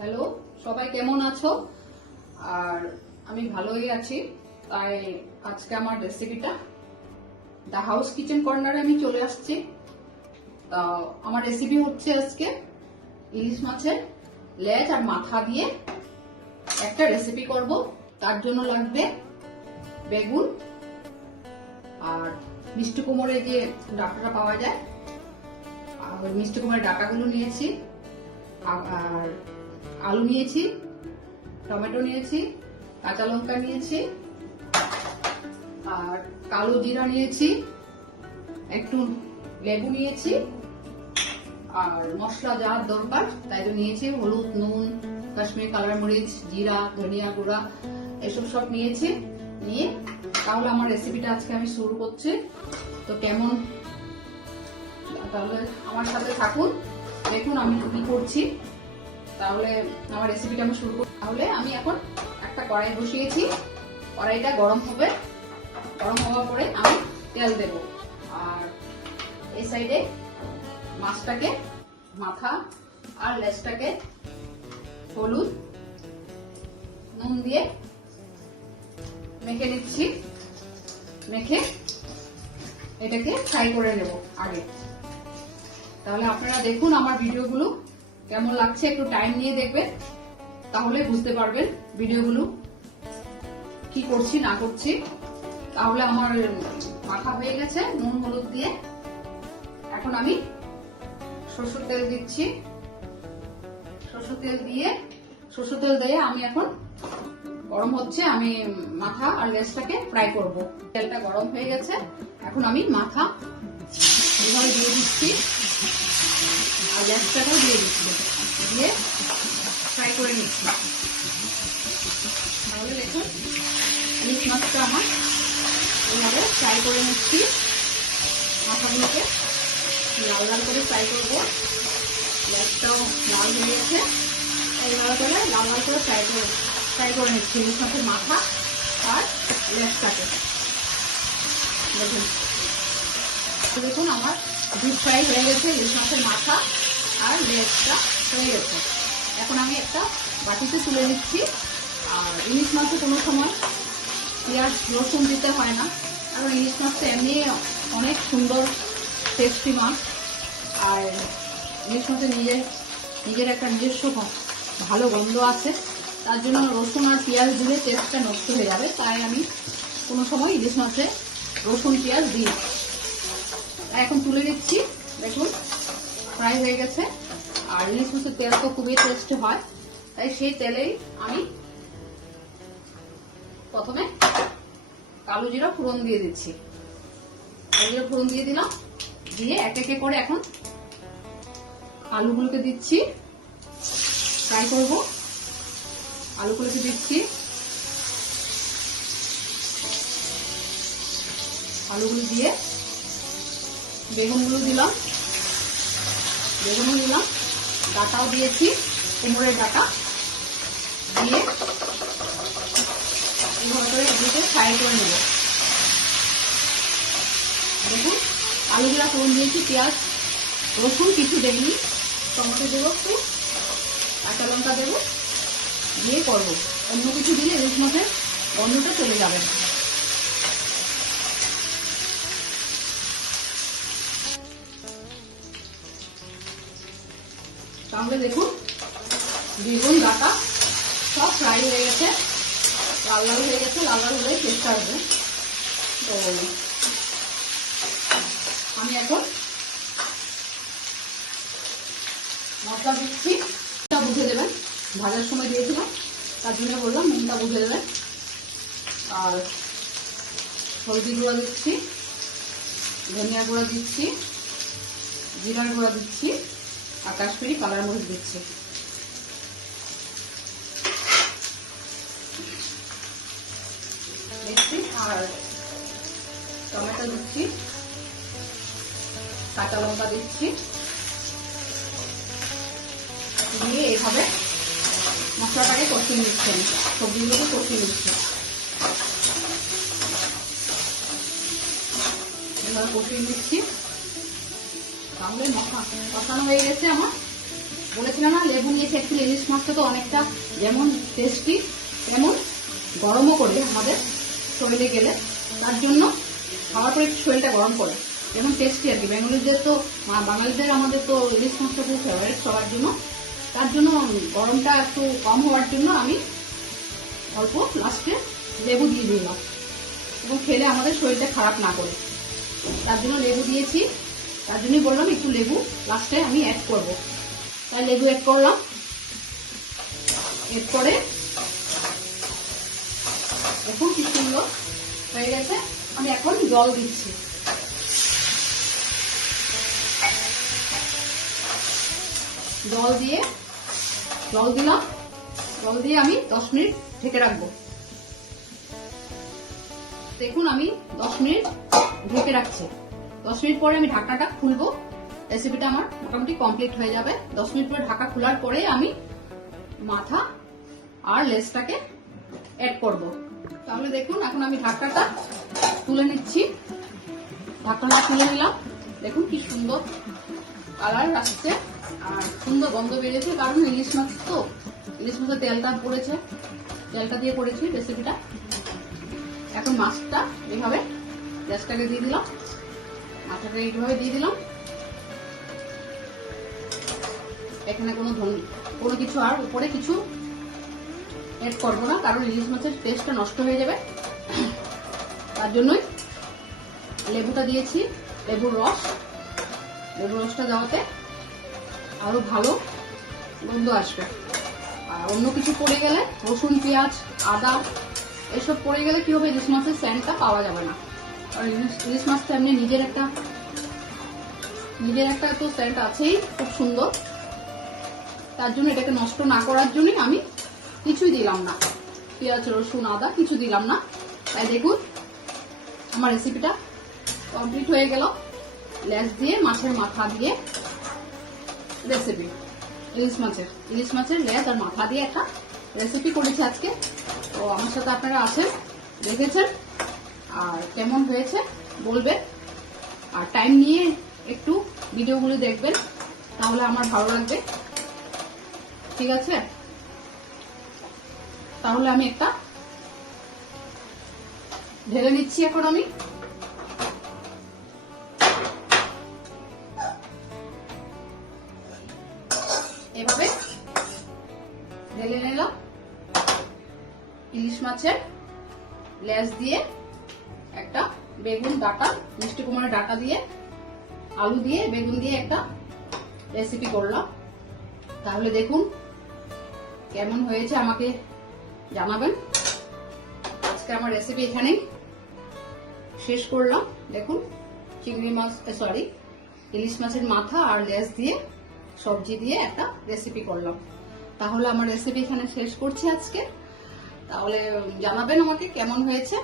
Hello, সবাই কেমন আছো? আর আমি ভালোই আছি। তাই আজকে আমার রেসিপিটা দ্য হাউস কিচেন কর্নারে আমি চলে আসছি। তা আমার রেসিপি হচ্ছে আজকে ইলিশ মাছের লেজ আর মাথা দিয়ে একটা রেসিপি করব। তার জন্য লাগবে বেগুন আর মিষ্টি কুমড়ের যে ডাঁটাটা পাওয়া যায়, আর মিষ্টি কুমড়ের ডাঁটাগুলো নিয়েছি, আর আলু নিয়েছি, টমেটো নিয়েছি, কাঁচা লঙ্কা নিয়েছি, আর কালো জিরা নিয়েছি, একটু লেবু নিয়েছি, আর মশলা যা দরকার তাই তো নিয়েছি, হলুদ, নুন, কাশ্মীরি কালার মরিচ, জিরা, ধনিয়া গুঁড়া, এসব সব নিয়েছি। নিয়ে তাহলে আমার রেসিপিটা আজকে আমি শুরু করছি। তো কেমন, তাহলে আমার সাথে থাকুন, দেখুন আমি কি করছি। তাহলে আমার রেসিপিটা আমি শুরু করি। তাহলে আমি এখন একটা কড়াই বসিয়েছি, কড়াইটা গরম হবে, গরম হওয়ার পরে আমি তেল দেব। আর এই সাইডে মাছটাকে, মাথা আর লেজটাকে হলুদ নুন দিয়ে মেখে নিচ্ছি। মেখে এটাকে ফ্রাই করে নেব আগে। তাহলে আপনারা দেখুন আমার ভিডিওগুলো কেমন লাগছে, একটু টাইম নিয়ে দেখবেন, তাহলে বুঝতে পারবেন ভিডিওগুলো কি করছি না করছি। তাহলে আমার মাখা হয়ে গেছে নুন হলুদ দিয়ে। এখন আমি সরষের তেল দিচ্ছি। সরষের তেল দিয়ে আমি এখন গরম হচ্ছে, আমি মাথা আর লেজটাকে ফ্রাই করব। তেলটা গরম হয়ে গেছে, এখন আমি মাথা এভাবে দিয়ে দিচ্ছি আর লেজটাকেও দিয়ে দিচ্ছি, দিয়ে ফ্রাই করে নিচ্ছি। তাহলে দেখুন ইলিশ মাছটা আমার এইভাবে ফ্রাই করে নিচ্ছি। মাথাগুলোকে লাল লাল করে ফ্রাই করবো। লেজটাও লাল হয়ে গেছে, এইভাবে করে লাল লাল করে ফ্রাই করে নিচ্ছি ইলিশ মাছের মাথা আর লেজটাকে। দেখুন আমার ডিপ ফ্রাই হয়ে গেছে ইলিশ মাছের মাথা আর লেজটা হয়ে গেছে। এখন আমি একটা বাটিতে তুলে নিচ্ছি। আর ইলিশ মাছে কোনো সময় পেঁয়াজ রসুন দিতে হয় না, কারণ ইলিশ মাছটা এমনি অনেক সুন্দর টেস্টি মাছ। আর ইলিশ মাছের নিজের একটা নিজস্ব ভালো গন্ধ আছে, তার জন্য রসুন আর পেঁয়াজ দিলে টেস্টটা নষ্ট হয়ে যাবে। তাই আমি কোনো সময় ইলিশ মাছে রসুন পেঁয়াজ দিই না। এখন তুলে নিচ্ছি। দেখুন ফ্রাই হয়ে গেছে। আর ইলিশ মাছের তেল তো খুবই টেস্টি হয়, তাই সেই তেলেই আমি প্রথমে কালো জিরা ফোড়ন দিয়ে দিচ্ছি। কালো জিরা ফোড়ন দিয়ে দিলাম, দিয়ে এক একে করে এখন আলুগুলোকে দিচ্ছি, ফ্রাই করব। আলুগুলোকে দিচ্ছি, আলুগুলো দিয়ে বেগুনগুলো দিলাম, ডাঁটাও দিয়েছি, কুমড়োর ডাঁটা দিয়ে এইভাবে করে এগুলোকে ফ্রাই করে নেব। দেখুন আলুগুলো ফোড়ন দিয়েছি, পেঁয়াজ রসুন কিছু দেয়নি, টমেটো দেবো, একটু কাঁচা লঙ্কা দেবো, দিয়ে করবো। অন্য কিছু দিলে ইলিশ মাছের গন্ধটা চলে যাবে। তাহলে দেখুন বেগুন ডাঁটা সব ফ্রাই হয়ে গেছে, লাল লাল হয়ে গেছে। লাল লাল হলে টেস্ট আসবে। তো আমি এখন মশলা দিচ্ছি। বুঝে দেবেন, ভাজার সময় দিয়েছিলাম তার জন্য বললাম নুনটা বুঝে দেবেন। আর হলদি গুঁড়া দিচ্ছি, ধনিয়া গুঁড়া দিচ্ছি, জিরার গুঁড়া দিচ্ছি, আর কাশ্মীরি কালার মরিচ দিচ্ছি। আর টমেটো দিচ্ছি, কাঁচা লঙ্কা দিচ্ছি, দিয়ে এইভাবে মশলাটাকে কষিয়ে নিচ্ছি, সবজিগুলোকে কষিয়ে নিচ্ছি। এভাবে কষিয়ে নিচ্ছি। তাহলে কষানো হয়ে গেছে আমার। বলেছিলাম না লেবু নিয়েছি, অ্যাকচুয়ালি ইলিশ মাছটা তো অনেকটা যেমন টেস্টি তেমন গরমও করে আমাদের শরীরে গেলে, তার জন্য খাওয়ার পরে একটু শরীরটা গরম করে, যেমন টেস্টি আর কি। বাঙালিদের আমাদের তো ইলিশ মাছটা খুব ফেভারিট সবার জন্য, তার জন্য গরমটা একটু কম হওয়ার জন্য আমি অল্প লাস্টে লেবু দিয়ে দিলাম, এবং খেলে আমাদের শরীরটা খারাপ না করে, তার জন্য লেবু দিয়েছি। তার জন্যই বললাম একটু লেবু লাস্টে আমি অ্যাড করব, তাই লেবু অ্যাড করলাম। এড করে এখন কি সুন্দর হয়ে গেছে। আমি এখন জল দিচ্ছি, জল দিলাম, জল দিয়ে আমি 10 মিনিট ঢেকে রাখবো। দেখুন আমি 10 মিনিট ঢেকে রাখছি। 10 মিনিট পরে আমি ঢাকনাটা খুলবো, রেসিপিটা আমার মোটামুটি কমপ্লিট হয়ে যাবে। 10 মিনিট পরে ঢাকা খোলার পরে আমি মাথা আর লেজটাকে অ্যাড করব। তাহলে দেখুন এখন আমি ঢাকনাটা তুলে নিচ্ছি, ঢাকনাটা তুলে নিলাম। দেখুন কি সুন্দর কালার আসছে আর সুন্দর গন্ধ বেরিয়েছে, কারণ ইলিশ মাছ তো, ইলিশ মাছের তেলটা পড়েছে, তেলটা দিয়ে করেছি রেসিপিটা। এখন মাছটা এইভাবে গ্যাসটাকে দিয়ে দিলাম, মাছটাকে এইভাবে দিয়ে দিলাম। এখানে কোনো কিছু আর উপরে কিছু অ্যাড করবো না, কারণ ইলিশ মাছের টেস্টটা নষ্ট হয়ে যাবে, তার জন্যই লেবুটা দিয়েছি। লেবুর রসটা দেওয়াতে আরো ভালো গন্ধ আসবে। আর অন্য কিছু পড়ে গেলে, রসুন পেঁয়াজ আদা এসব পড়ে গেলে কি হবে, ইলিশ মাছের স্যান্ডটা পাওয়া যাবে না। আর ইলিশ মাছটা এমনি নিজের একটা তো স্যান্ড আছেই খুব সুন্দর, তার জন্য এটাকে নষ্ট না করার জন্যই আমি কিছুই দিলাম না, পেঁয়াজ রসুন আদা কিছু দিলাম না। তাই দেখুন আমার রেসিপিটা কমপ্লিট হয়ে গেল। লেজ দিয়ে মাছের মাথা দিয়ে রেসিপি, ইলিশ মাছের লেজ আর মাথা দিয়ে একটা রেসিপি করেছি আজকে। তো আমার সাথে আপনারা আছেন, দেখেছেন, আর কেমন হয়েছে বলবেন, আর টাইম নিয়ে একটু ভিডিওগুলো দেখবেন, তাহলে আমার ভালো লাগবে। ঠিক আছে, তাহলে আমি একটা ঢেলে নিচ্ছি। এখন আমি এভাবে ঢেলে নিলাম ইলিশ মাছের লেজ দিয়ে, একটা বেগুন ডাটা, মিষ্টি কুমড়ার ডাটা দিয়ে, আলু দিয়ে, বেগুন দিয়ে একটা রেসিপি করলাম। তাহলে দেখুন কেমন হয়েছে আমাকে জানাবেন। আজকে আমার রেসিপি এখানেই শেষ করলাম। দেখুন ইলিশ মাছের মাথা আর লেজ দিয়ে সবজি দিয়ে একটা রেসিপি করলাম। তাহলে আমার রেসিপি এখানে শেষ করছি আজকে। তাহলে জানাবেন আমাকে কেমন হয়েছে।